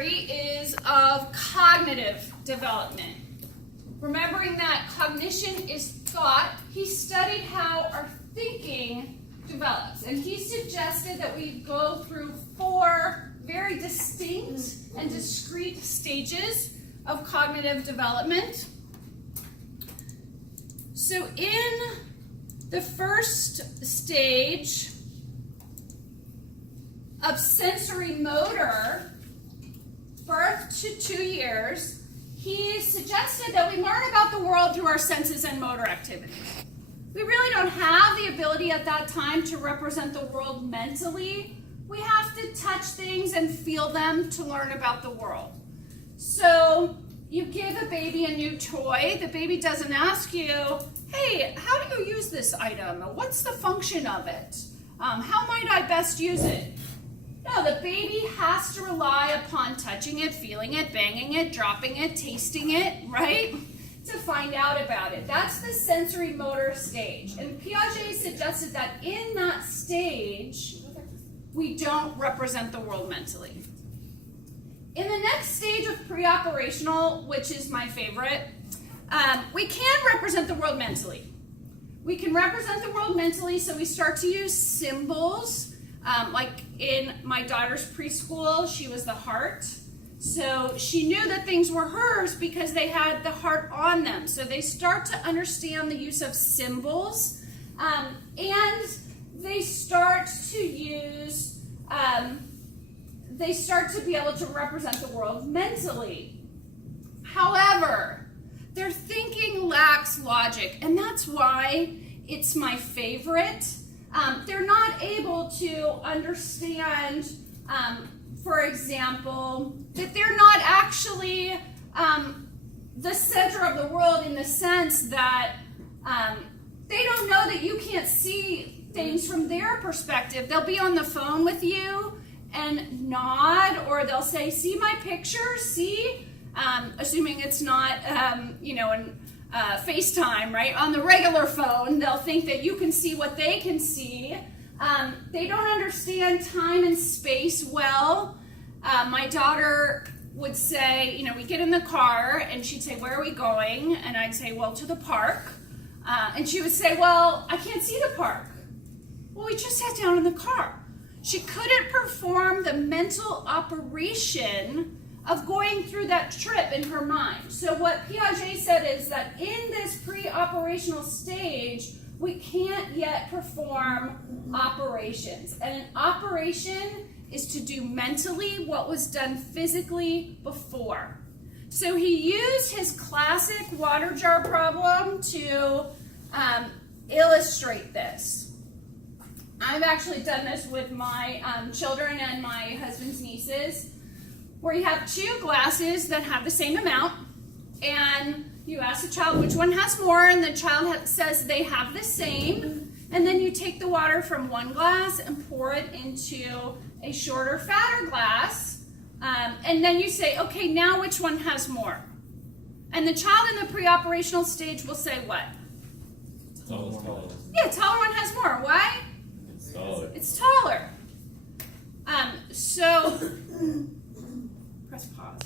theory is of cognitive development. Remembering that cognition is thought, he studied how our thinking develops. And he suggested that we go through 4 very distinct and discrete stages of cognitive development. So in the first stage of sensory motor, birth to 2 years, he suggested that we learn about the world through our senses and motor activities. We really don't have the ability at that time to represent the world mentally. We have to touch things and feel them to learn about the world. So you give a baby a new toy, the baby doesn't ask you, hey, how do you use this item? What's the function of it? How might I best use it? No, the baby has to rely upon touching it, feeling it, banging it, dropping it, tasting it, right? To find out about it. That's the sensory motor stage. And Piaget suggested that in that stage, we don't represent the world mentally. In the next stage of pre-operational, which is my favorite, we can represent the world mentally. We can represent the world mentally, so we start to use symbols. Like in my daughter's preschool, she was the heart. So she knew that things were hers because they had the heart on them. So they start to understand the use of symbols, and they start to use, they start to be able to represent the world mentally. However, their thinking lacks logic, and that's why it's my favorite. They're not able to understand, for example, that they're not actually the center of the world in the sense that they don't know that you can't see things from their perspective. They'll be on the phone with you and nod, or they'll say, see my picture, see? Assuming it's not, in FaceTime, right? On the regular phone, they'll think that you can see what they can see. They don't understand time and space well. My daughter would say, we get in the car, and she'd say, where are we going? And I'd say, well, to the park. And she would say, well, I can't see the park. Well, we just sat down in the car. She couldn't perform the mental operation of going through that trip in her mind. So what Piaget said is that in this pre-operational stage, we can't yet perform operations. And an operation is to do mentally what was done physically before. So he used his classic water jar problem to illustrate this. I've actually done this with my children and my husband's nieces, where you have 2 glasses that have the same amount, and you ask the child which one has more, and the child says they have the same, and then you take the water from one glass and pour it into a shorter, fatter glass, and then you say, okay, now which one has more? And the child in the pre-operational stage will say what? Taller. Yeah, taller one has more. Why? It's taller. It's taller. So, press pause.